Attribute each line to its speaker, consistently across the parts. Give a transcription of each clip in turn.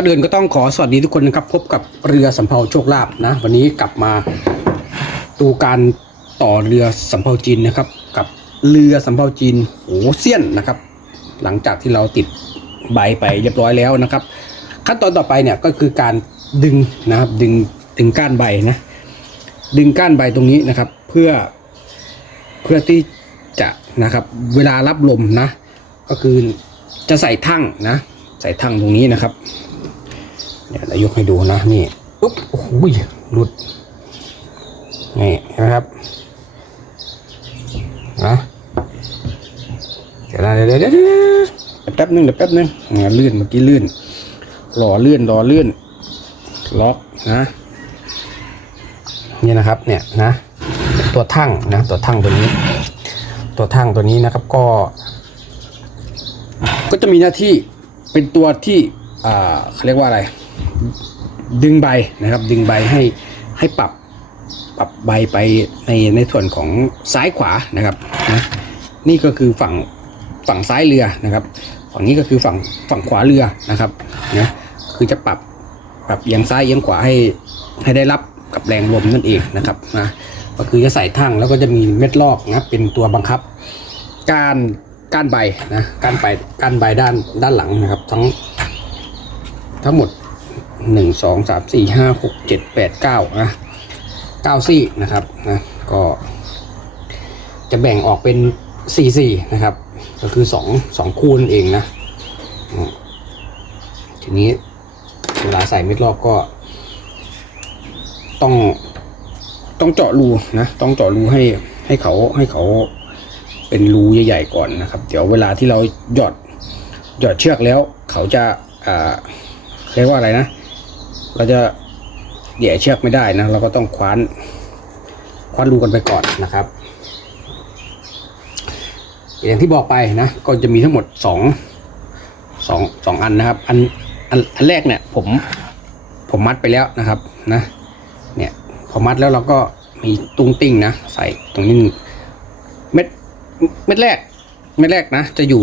Speaker 1: ก็เดินก็ต้องขอสวัสดีทุกคนนะครับ พบกับเรือสำเภาโชคลาภนะ วันนี้กลับมาดูการต่อเรือสำเภาจีนนะครับ กับเรือสำเภาจีนโหเซียนนะครับ หลังจากที่เราติดใบไปเรียบร้อยแล้วนะครับ ขั้นตอนต่อไปเนี่ยก็คือการดึงนะครับดึงดึงก้านใบนะ ดึงก้านใบตรงนี้นะครับ เพื่อเพื่อที่จะนะครับเวลารับลมนะ ก็คือจะใส่ทั่งนะ ใส่ทั่งตรงนี้นะครับ เดี๋ยวเรายกให้ดูนะนี่ปุ๊บโอ้โหหลุดนี่เห็นไหมครับนะเดี๋ยวนะเดี๋ยวเดี๋ยวเดี๋ยวแป๊บนึงเดี๋ยวแป๊บนึงอ่าลื่นเมื่อกี้ลื่นรอลื่นรอลื่นล็อกนะนี่นะครับเนี่ยนะตัวทั่งนะตัวทั่งตัวนี้ ตัวทั่งตัวนี้นะครับก็ ก็จะมีหน้าที่เป็นตัวที่อ่าเขาเรียกว่าอะไร ดึงใบนะครับ ดึงใบให้ให้ปรับปรับใบไปในในส่วนของซ้ายขวานะครับนะนี่ก็คือฝั่งฝั่งซ้ายเรือนะครับ ฝั่งนี้ก็คือฝั่งฝั่งขวาเรือนะครับนะคือจะปรับปรับเอียงซ้ายเอียงขวาให้ให้ได้รับกับแรงลมนั่นเองนะครับนะก็คือจะใส่ทั่งแล้วก็จะมีเม็ดลอกนะเป็นตัวบังคับ การก้านใบนะก้านใบก้านใบด้านด้านหลังนะครับ ทั้งทั้งหมด หนึ่งสองสามสี่ห้าหกเจ็ดแปดเก้านะเก้าซี่นะครับนะก็จะแบ่งออกเป็นสี่สี่นะครับ ก็คือสองสองคู่นั่นเองนะทีนี้เวลาใส่เม็ดลอกก็ ต้องต้องเจาะรูนะต้องเจาะรูให้ให้เขาให้เขาเป็นรูใหญ่ๆก่อนนะครับ เดี๋ยวเวลาที่เราหยอดหยอดเชือกแล้ว เขาจะอ่าเรียกว่าอะไรนะ เราจะแหย่เชือกไม่ได้นะ เราก็ต้องคว้านคว้านรูกันไปก่อนนะครับ อย่างที่บอกไปนะ ก็จะมีทั้งหมดสองสองสองอันนะครับ อันอันอันแรกเนี่ยผมผมมัดไปแล้วนะครับนะเนี่ยพอมัดแล้วเราก็มีตุ้งติ้งนะ ใส่ตรงนี้เม็ดเม็ดแรก เม็ดแรกนะ จะอยู่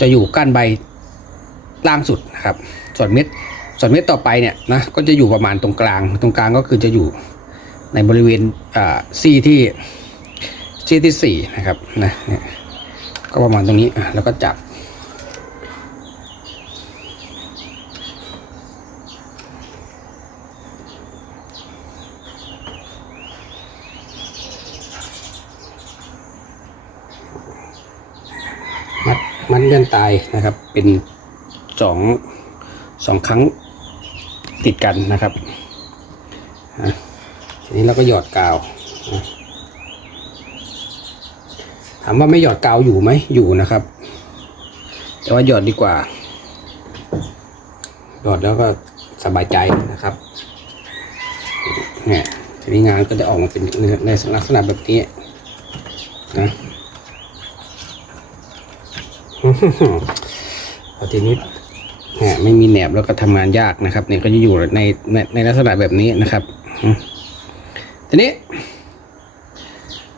Speaker 1: จะอยู่ก้านใบล่างสุดนะครับ ส่วนเม็ด ส่วนเม็ดต่อไปเนี่ยนะก็จะอยู่ประมาณตรงกลาง ตรงกลางก็คือจะอยู่ในบริเวณซี่ที่ซี่ที่สี่นะครับนะเนี่ยก็ประมาณตรงนี้แล้วก็จับมัดมัดเลื่อนตายนะครับเป็นสองสองครั้ง ติดกันนะครับทีนี้เราก็หยอดกาวถามว่าไม่หยอดกาวอยู่ไหมอยู่นะครับ แต่ว่าหยอดดีกว่า หยอดแล้วก็สบายใจนะครับเนี่ยทีนี้งานก็จะออกมาเป็นในลักษณะแบบนี้นะพอทีนี้ ไม่มีแหนบแล้วก็ทำงานยากนะครับเนี่ยก็จะอยู่ในในในลักษณะแบบนี้นะครับทีนี้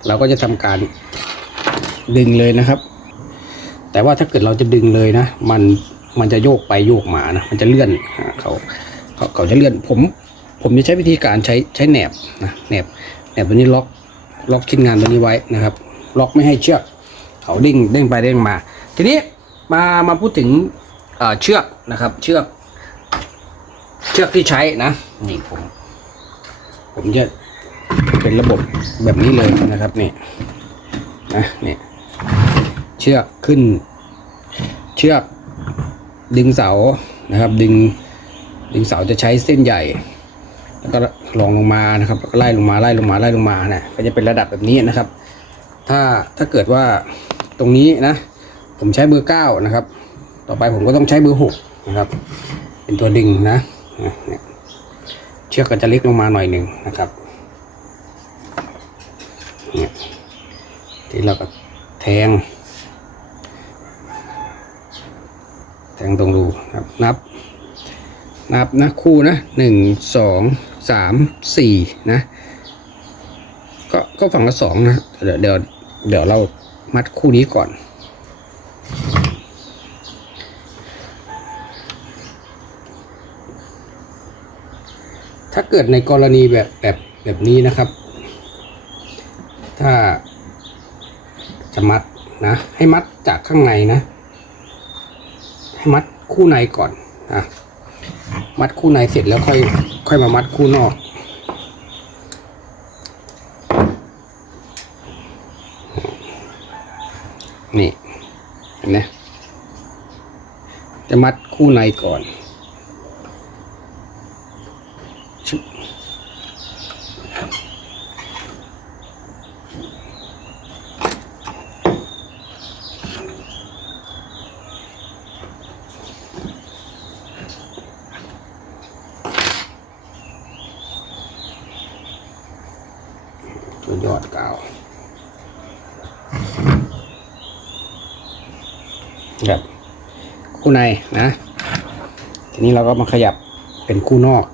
Speaker 1: เราก็จะทำการดึงเลยนะครับ แต่ว่าถ้าเกิดเราจะดึงเลยนะมันมันจะโยกไปโยกมานะมันจะเลื่อนเขาเขาเขาจะเลื่อนผม ผมจะใช้วิธีการใช้ใช้แหนบนะแหนบแหนบตัวนี้ล็อกล็อกชิ้นงานตัวนี้ไว้นะครับ ล็อกไม่ให้เชือกเขาเด้งเด้งไปเด้งมา ทีนี้มามาพูดถึง เชือกนะครับ เชือก เชือกที่ใช้นะนี่ผม ผมจะเป็นระบบแบบนี้เลยนะครับนี่นะนี่เชือกขึ้น เชือกดึงเสานะครับ ดึงดึงเสาจะใช้เส้นใหญ่ แล้วก็ลองลงมานะครับแล้วก็ไล่ลงมาไล่ลงมาไล่ลงมานะก็จะเป็นระดับแบบนี้นะครับ ถ้าถ้าเกิดว่าตรงนี้นะ ผมใช้เบอร์เก้านะครับ ต่อไปผมก็ต้องใช้เบอร์หกนะครับ เป็นตัวดึงนะเชือกก็จะเล็กลงมาหน่อยหนึ่งนะครับเนี่ยที่เราก็แทง แทงตรงรูครับนับ นับนะคู่นะหนึ่งสองสามสี่นะ ก็ก็ฝั่งละสองนะ เดี๋ยวเดี๋ยวเดี๋ยวเรามัดคู่นี้ก่อนาเกิดในกรณีแบบแบบแบบนี้นะครับ ถ้าจะมัดนะ ให้มัดจากข้างในนะ ให้มัดคู่ในก่อนนะมัดคู่ในเสร็จแล้วค่อย ค่อยมามัดคู่นอกนี่เห็นไหมจะมัดคู่ในก่อน ตัวยอดกาวครับคู่ในนะ ทีนี้เราก็มาขยับเป็นคู่นอก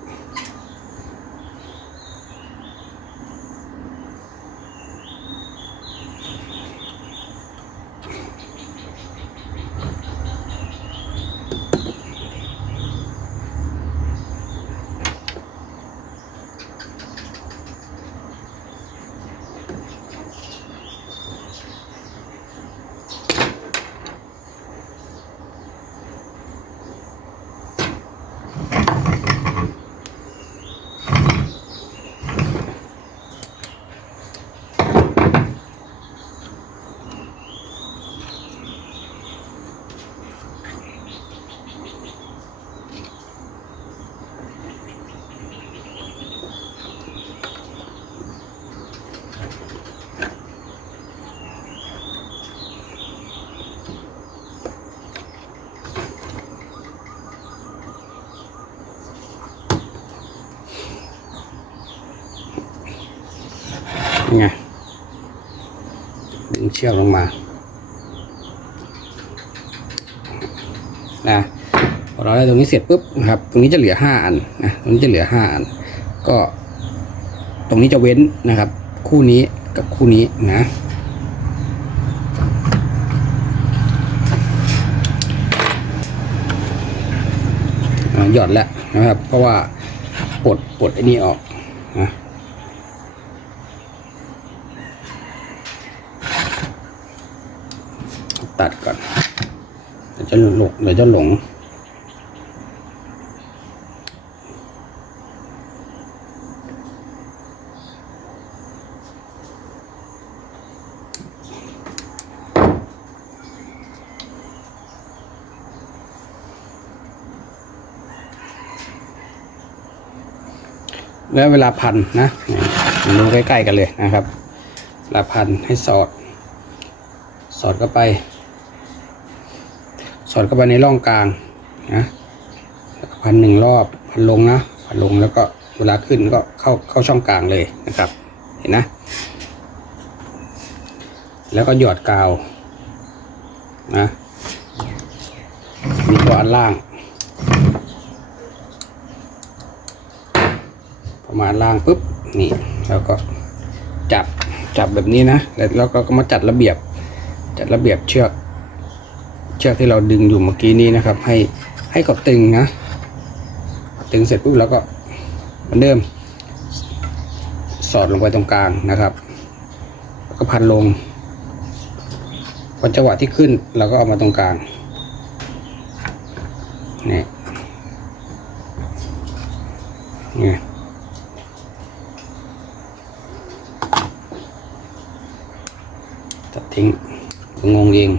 Speaker 1: เชือกลงมานะพอเราได้ตรงนี้เสร็จปุ๊บนะครับตรงนี้จะเหลือห้าอันนะตรงนี้จะเหลือห้าอัน ก็ ตรงนี้จะเว้นนะครับ คู่นี้กับคู่นี้นะหยอดแล้วนะครับ เพราะว่าปลดปลดไอ้นี่ออกนะ ตัดก่อนเดี๋ยวจะหลงเดี๋ยวจะหลงแล้วเวลาพันนะดูใกล้ๆกันเลยนะครับเวลาพันให้สอด สอดเข้าไป อดเข้าไปในร่องกลางนะพันหนึ่งรอบพันลงนะพันลงแล้วก็เวลาขึ้นก็เข้าเข้าช่องกลางเลยนะครับ เห็นนะ แล้วก็หยอดกาวนะมีตัวอันล่าง ประมาณล่างปุ๊บนี่แล้วก็จับจับแบบนี้นะแล้วแล้วก็มาจัดระเบียบ จัดระเบียบเชือก เชือกที่เราดึงอยู่เมื่อกี้นี้นะครับ ให้ให้เขาตึงนะตึงเสร็จปุ๊บแล้วก็เหมือนเดิม สอดลงไปตรงกลางนะครับ แล้วก็พันลงพอจังหวะที่ขึ้นเราก็เอามาตรงกลางนี่นี่ตัดทิ้งงงเอง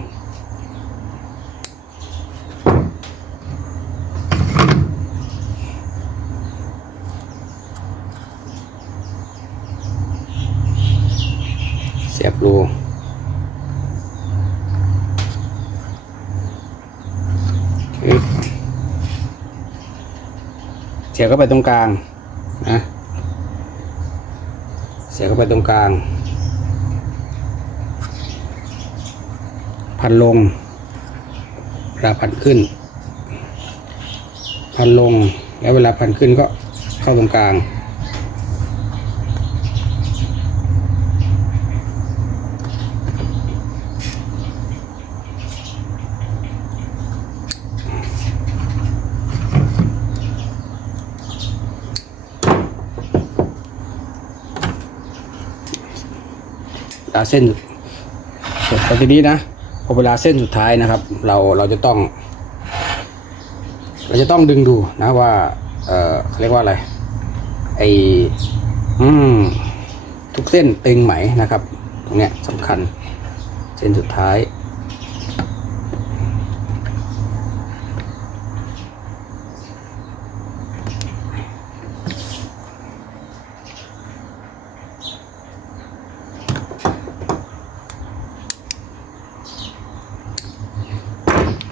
Speaker 1: เสียบรูอึ๊บเสียบเข้าไปตรงกลางนะเสียบเข้าไปตรงกลาง พันลงเวลาพันขึ้น พันลงแล้วเวลาพันขึ้นก็เข้าตรงกลาง ลาเส้นแต่ทีนี้นะพอเวลาเส้นสุดท้ายนะครับ เราเราจะต้อง เราจะต้องดึงดูนะว่า เออเขาเรียกว่าอะไรไออืมทุกเส้นตึงไหมนะครับ ตรงเนี้ยสำคัญ เส้นสุดท้าย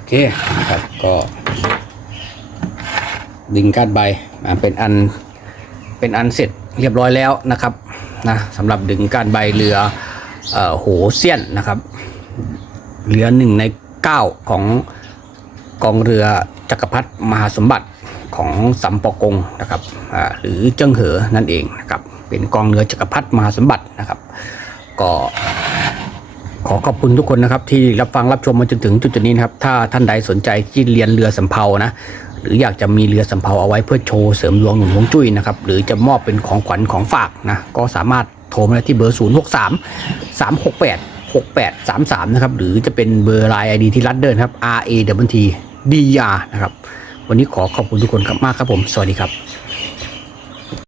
Speaker 1: เคนะครับก็ดึงก้านใบเป็นอันเป็นอันเสร็จเรียบร้อยแล้วนะครับนะสำหรับดึงก้านใบเรือเอโหเซียนนะครับเรือหนึ่งในเก้าของกองเรือจักรพรรดิมหาสมบัติของสัมปอกงนะครับหรือเจิ้งเหอนั่นเองนะครับเป็นกองเรือจักรพรรดิมหาสมบัตินะครับ ก็ ขอขอบคุณทุกคนนะครับที่รับฟังรับชมมาจนถึงจุดนี้นะครับ ถ้าท่านใดสนใจที่เรียนเรือสำเภานะหรืออยากจะมีเรือสำเภาเอาไว้เพื่อโชว์เสริมดวงหนุนฮวงจุ้ยนะครับหรือจะมอบเป็นของขวัญของฝากนะก็สามารถโทรมาได้ที่เบอร์ 0 6 3 3 6 8 6 8 3 3 นะครับ หรือจะเป็นเบอร์ไลน์ไอดีที่รัดเดินครับ R A W T D R นะครับ วันนี้ขอขอบคุณทุกคนครับมากครับผม สวัสดีครับ